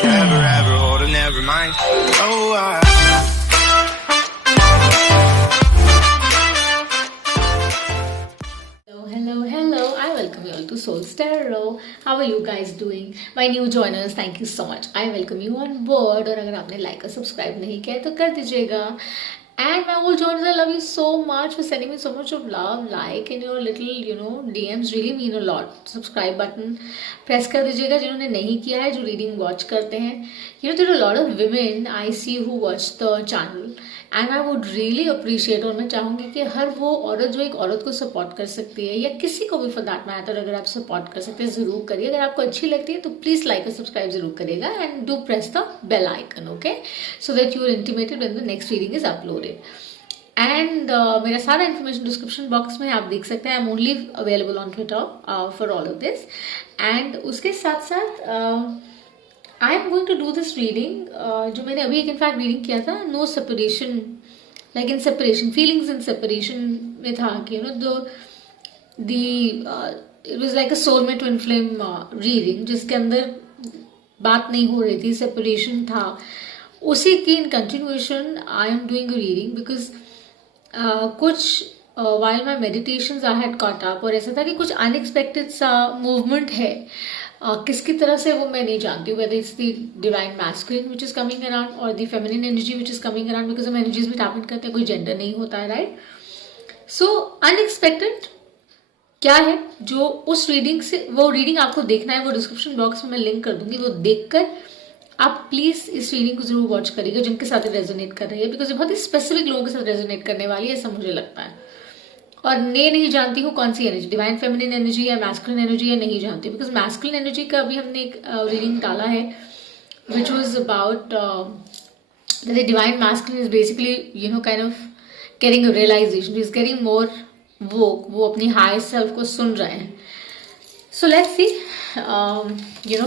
forever, ever hold or never mind. Oh, Hello. I welcome you all to Soul Tarot. How are you guys doing? My new joiners, thank you so much. I welcome you on board. और अगर आपने like और subscribe नहीं किया है तो कर दीजिएगा. And my old joiners, I love you so much for sending me so much of love, like and your little DMs really mean a lot. Subscribe button press कर दीजिएगा जिन्होंने नहीं किया है, जो reading watch करते हैं. There are a lot of women I see who watch the channel. And I would really appreciate, और मैं चाहूँगी कि हर वो औरत जो एक औरत को सपोर्ट कर सकती है या किसी को भी फॉर दैट मैटर अगर आप सपोर्ट कर सकते हैं ज़रूर करिए. अगर आपको अच्छी लगती है तो प्लीज़ लाइक और सब्सक्राइब जरूर करिएगा and do press the bell icon, okay, so that you are intimated when the next reading is uploaded. And मेरा सारा इन्फॉर्मेशन डिस्क्रिप्शन बॉक्स में आप देख सकते हैं. I am only available on Twitter for all of this. And उसके साथ साथ I am going to do this reading जो मैंने अभी एक इनफैक्ट रीडिंग किया था, no separation, like in separation, feelings in separation में था कि it was like a soulmate twin flame reading जिसके अंदर बात नहीं हो रही थी, सेपरेशन था. उसी की in continuation I am doing a reading because कुछ while my meditations I had caught up, और ऐसा था कि कुछ अनएक्सपेक्टेड सा मूवमेंट है. किसकी तरह से वो मैं नहीं जानती हूँ, whether it's the divine masculine which is coming around और the feminine energy which is coming around, because हम एनर्जीज भी टैप इन करते हैं, कोई जेंडर नहीं होता है, राइट. सो अनएक्सपेक्टेड क्या है जो उस रीडिंग से, वो रीडिंग आपको देखना है, वो डिस्क्रिप्शन बॉक्स में मैं लिंक कर दूंगी, वो देखकर आप प्लीज इस रीडिंग को जरूर वॉच करिएगा जिनके साथ रेजोनेट कर रही है, बिकॉज ये बहुत ही स्पेसिफिक लोगों के साथ रेजोनेट करने वाली है, ऐसा मुझे लगता है. और नहीं जानती हूँ कौन सी एनर्जी, डिवाइन फेमिनिन एनर्जी या मैस्कुलिन एनर्जी है, नहीं जानती, बिकॉज मैस्कुलिन एनर्जी का अभी हमने एक रीडिंग डाला है which was about the divine masculine is basically kind of getting a realisation, is getting more वो अपनी हाई सेल्फ को सुन रहे हैं. सो लेट्स सी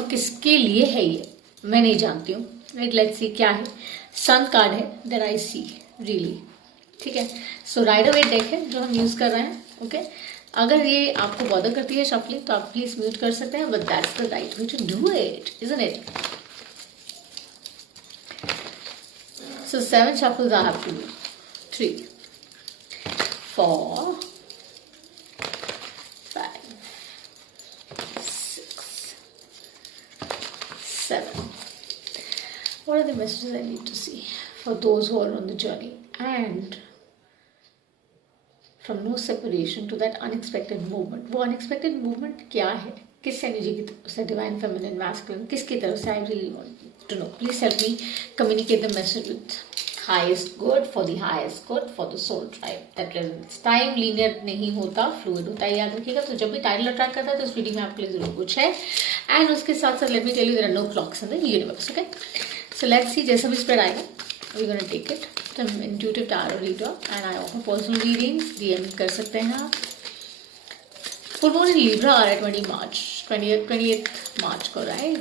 किसके लिए है ये, मैं नहीं जानती हूँ, राइट. लेट्स सी क्या है. सन कार्ड है दैट आई सी रियली, ठीक है. सो राइट अवे डेक है जो हम यूज कर रहे हैं, ओके. अगर ये आपको बॉदर करती है शफलिंग तो आप प्लीज म्यूट कर सकते हैं, but that's the right way to do it, isn't it. So 7 shuffles I have to do. 3 4 5 6 7. What are the messages I need to see for those who are on the journey and from no separation to that unexpected movement? वो unexpected movement क्या है, किस energy की तरफ से, divine feminine masculine, किसकी तरफ से? I really want to know. Please help me communicate the message with highest good for the highest good for the soul tribe that resonates. Time linear नहीं होता, फ्लूइड होता है, याद रखिएगा. तो जब भी टाइटल अट्रैक्ट करता है तो इस रीडिंग में आपके लिए जरूर कुछ है. एंड उसके साथ साथ let me tell you there are no clocks in the universe, okay. So let's see, जैसा भी स्प्रेड आएगा we gonna take it. I'm intuitive tarot reader and I offer personal readings. DM कर सकते हैं आप. Full moon in Libra आ रहा है 28th March को, right?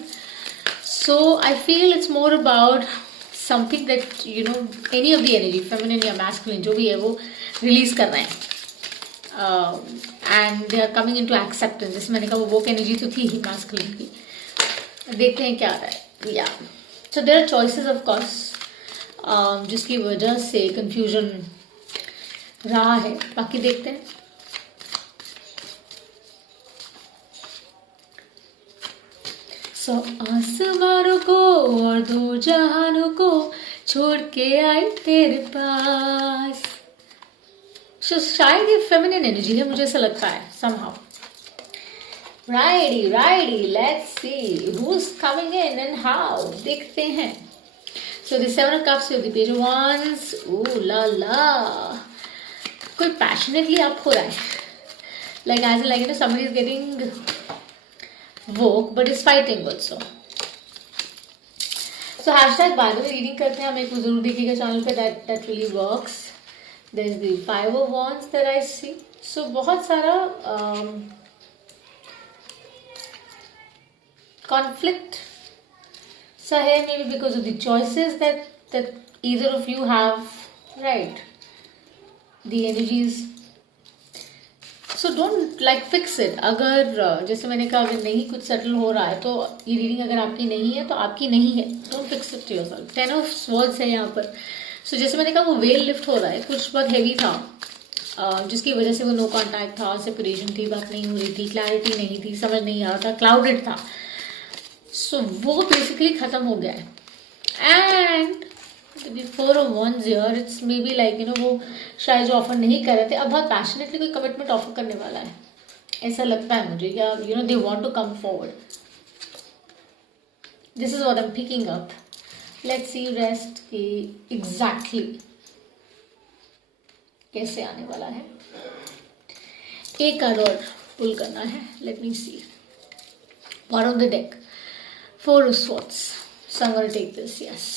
So I feel it's more about something that any of the energy, feminine या masculine जो भी है वो release कर रहे हैं and they are coming into acceptance. जैसे मैंने कहा वो energy तो थी ही masculine की. देखते हैं क्या आ रहा है. Yeah. So there are choices of course. जिसकी वजह से कंफ्यूजन रहा है, बाकी देखते हैं. सो आसमानों को और 2 जहानों को छोड़ के आई तेरे पास. सो शायद ये फेमिनिन एनर्जी है, मुझे ऐसा लगता है somehow. Righty, let's see who's coming in and how. देखते हैं. So the 7 of Cups with the Page of Wands. Ooh la la. कोई passionately up हो रहा है. Like as in somebody is getting woke but is fighting also. So hashtag by the way reading करते हैं, हमें कुछ जरूर देखिएगा चैनल पे, that really works. There is the 5 of Wands that I see. So बहुत सारा conflict so here maybe because of the choices that either of you have, right? The energies so don't like fix it. अगर जैसे मैंने कहा, अगर नहीं कुछ settle हो रहा है तो ये रीडिंग अगर आपकी नहीं है तो आपकी नहीं है, don't fix it to yourself. 10 of swords है यहाँ पर। सो जैसे मैंने कहा, वो वेल लिफ्ट हो रहा है, कुछ बहुत हैवी था, जिसकी वजह से वो नो कॉन्टैक्ट था, सेपरेशन थी, बात नहीं हो रही थी, क्लैरिटी नहीं थी, समझ नहीं आ रहा था, क्लाउडेड था। सो वो बेसिकली खत्म हो गया है। And four of wands here, it's maybe like वो शायद जो ऑफर नहीं कर रहे थे, अब बहुत पैशनेटली कोई कमिटमेंट ऑफर करने वाला है, ऐसा लगता है मुझे, या they want to come forward. This is what I am picking up. Let's see rest की एग्जैक्टली कैसे आने वाला है। एक कार्ड और पुल करना है, let me see what on the deck. Four of swords, so I am gonna take this, yes.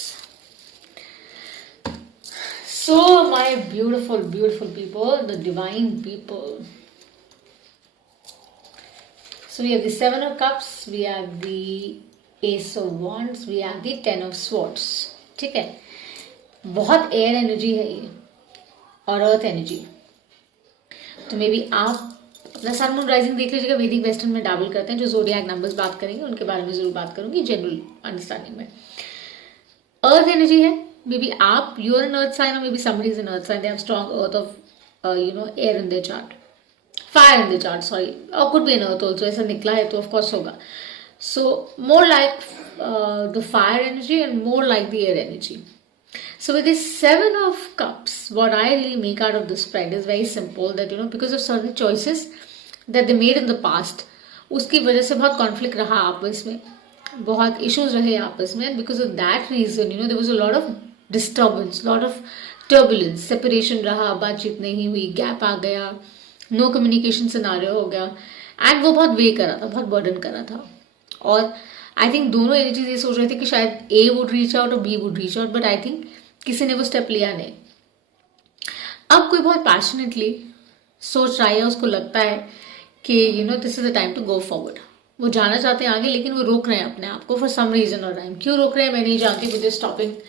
So, my beautiful, beautiful people, the divine people. So, we have the Seven of Cups, we have the Ace of Wands, we have the Ten of Swords. ठीक है, बहुत air energy है ये और earth energy. तो may be आप अपना sun moon rising देख लीजिएगा। वैदिक वेस्टर्न में डाबल करते हैं, जो जोडियाक नंबर्स बात करेंगे उनके बारे में जरूर बात करूंगी जनरल अंडरस्टैंडिंग में। अर्थ एनर्जी है, maybe आप you're an earth sign or maybe somebody is an earth sign, they have strong earth of air in their chart, fire in their chart, sorry, or could be an earth also, ऐसा निकला है तो of course होगा। So more like the fire energy and more like the air energy. So with this Seven of Cups, what I really make out of this spread is very simple, that because of certain choices that they made in the past, उसकी वजह से बहुत conflict रहा आपस में, बहुत issues रहे आपस में, because of that reason there was a lot of disturbance, lot of turbulence, separation रहा, बातचीत नहीं हुई, गैप आ गया, नो कम्युनिकेशन सिनारियो हो गया, एंड वो बहुत वे करा था, बहुत बर्डन करा था। और आई थिंक दोनों एनर्जीज ये सोच रहे थे कि शायद ए वुड रीच आउट और B would reach out, but I think किसी ने वो स्टेप लिया नहीं। अब कोई बहुत पैशनेटली सोच रहा है, उसको लगता है कि this is the time to go forward. वो जाना चाहते हैं आगे, लेकिन वो रोक रहे हैं अपने आप को फॉर सम रीजन और टाइम। क्यों रोक रहे हैं मैं नहीं जानती, with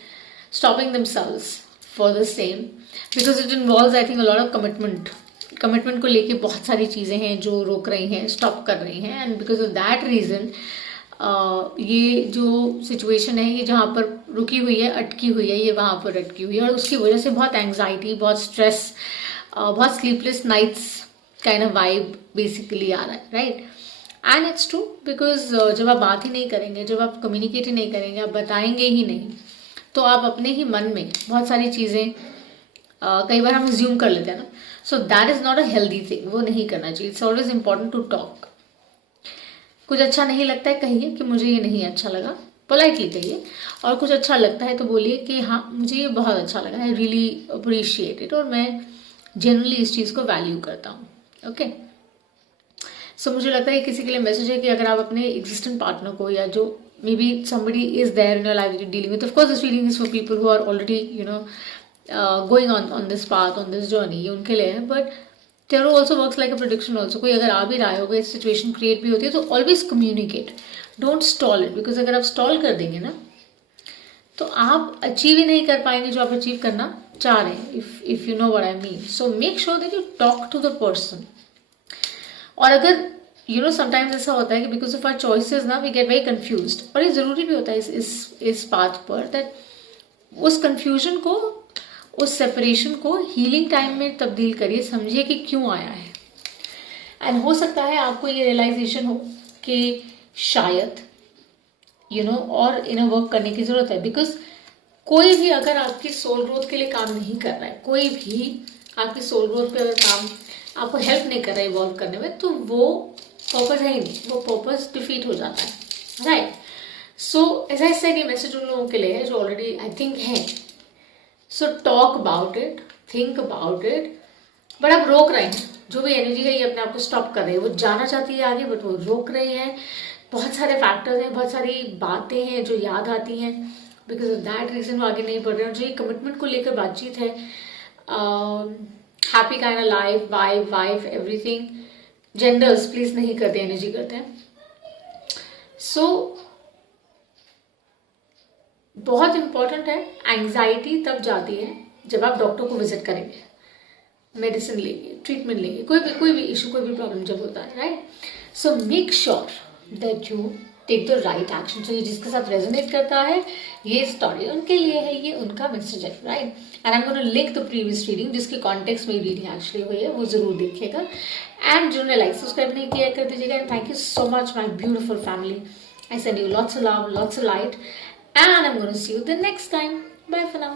stopping themselves for the same, because it involves I think a lot of commitment को लेके बहुत सारी चीज़ें हैं जो रोक रही हैं, स्टॉप कर रही हैं, and because of that reason ये जो सिचुएशन है, ये जहाँ पर रुकी हुई है, अटकी हुई है, ये वहाँ पर अटकी हुई है, और उसकी वजह से बहुत एंग्जाइटी, बहुत स्ट्रेस, बहुत sleepless nights kind of vibe basically आ रहा है, right. And it's true, because जब आप बात ही नहीं करेंगे, जब आप कम्युनिकेट ही नहीं करेंगे, आप बताएंगे ही नहीं, तो आप अपने ही मन में बहुत सारी चीज़ें कई बार हम अज्यूम कर लेते हैं ना। So that is not a healthy thing, वो नहीं करना चाहिए। It's always important to talk. कुछ अच्छा नहीं लगता है कहिए कि मुझे ये नहीं अच्छा लगा, पोलाइटली कहिए, और कुछ अच्छा लगता है तो बोलिए कि हाँ मुझे ये बहुत अच्छा लगा, आई रियली अप्रिशिएट इट, और मैं जनरली इस चीज़ को वैल्यू करता हूँ। ओके, सो मुझे लगता है किसी के लिए मैसेज है कि अगर आप अपने एग्जिस्टेंट पार्टनर को, या जो maybe somebody is there in your life that you're dealing with, of course this reading is for people who are already going on this path, on this journey, ये उनके लिए है, but tarot also works like a prediction also। कोई अगर आ भी रहा होगा, इस सिचुएशन क्रिएट भी होती है, तो always communicate, don't stall it, because अगर आप स्टॉल कर देंगे ना तो आप अचीव ही नहीं कर पाएंगे जो आप अचीव करना चाह रहे हैं, if you know what I mean। So make sure that you talk to the person। और अगर समटाइम्स ऐसा होता है कि बिकॉज ऑफ आवर चॉइसेस ना वी गेट वेरी कंफ्यूज्ड, और ये ज़रूरी भी होता है इस पाथ पर, दैट उस कंफ्यूजन को, उस सेपरेशन को हीलिंग टाइम में तब्दील करिए, समझिए कि क्यों आया है। एंड हो सकता है आपको ये रियलाइजेशन हो कि शायद और इनर वर्क करने की ज़रूरत है, बिकॉज कोई भी अगर आपकी सोल ग्रोथ के लिए काम नहीं कर रहा है, कोई भी आपकी सोल ग्रोथ पे अगर काम आपको हेल्प नहीं कर रहा है इवॉल्व करने में, तो वो पर्पस है ही नहीं, वो पर्पस डिफीट हो जाता है, right. So as I said, ये मैसेज उन लोगों के लिए है जो ऑलरेडी आई थिंक है। So talk about it, think about it, but आप रोक रहे हैं, जो भी एनर्जी है ये अपने आप को स्टॉप कर रही है, वो जाना चाहती है आगे बट वो रोक रही है। बहुत सारे फैक्टर्स हैं, बहुत सारी बातें हैं जो याद आती हैं, बिकॉज ऑफ दैट रीजन वो आगे नहीं बढ़ रहे हैं। जो ये कमिटमेंट को लेकर बातचीत है, happy kind of life, wife everything, genders please नहीं करते, एनर्जी करते हैं। सो बहुत इंपॉर्टेंट है, एंग्जाइटी तब जाती है जब आप डॉक्टर को विजिट करेंगे, मेडिसिन लेंगे, ट्रीटमेंट लेंगे, कोई भी इशू, कोई भी प्रॉब्लम जब होता है, right? So make sure that you take the right action. तो ये जिसके साथ रेजोनेट करता है, ये स्टोरी उनके लिए है, ये उनका मैसेज है, right? And I am gonna link the previous reading, जिसके कॉन्टेक्स्ट में रीडिंग एक्चुअली हुई है, वो जरूर देखिएगा. एंड जिन्होंने लाइक सब्सक्राइब नहीं किया कर दीजिएगा. And thank you so much my beautiful family. I send you lots of love, lots of light, and I'm going to see you the next time. Bye for now.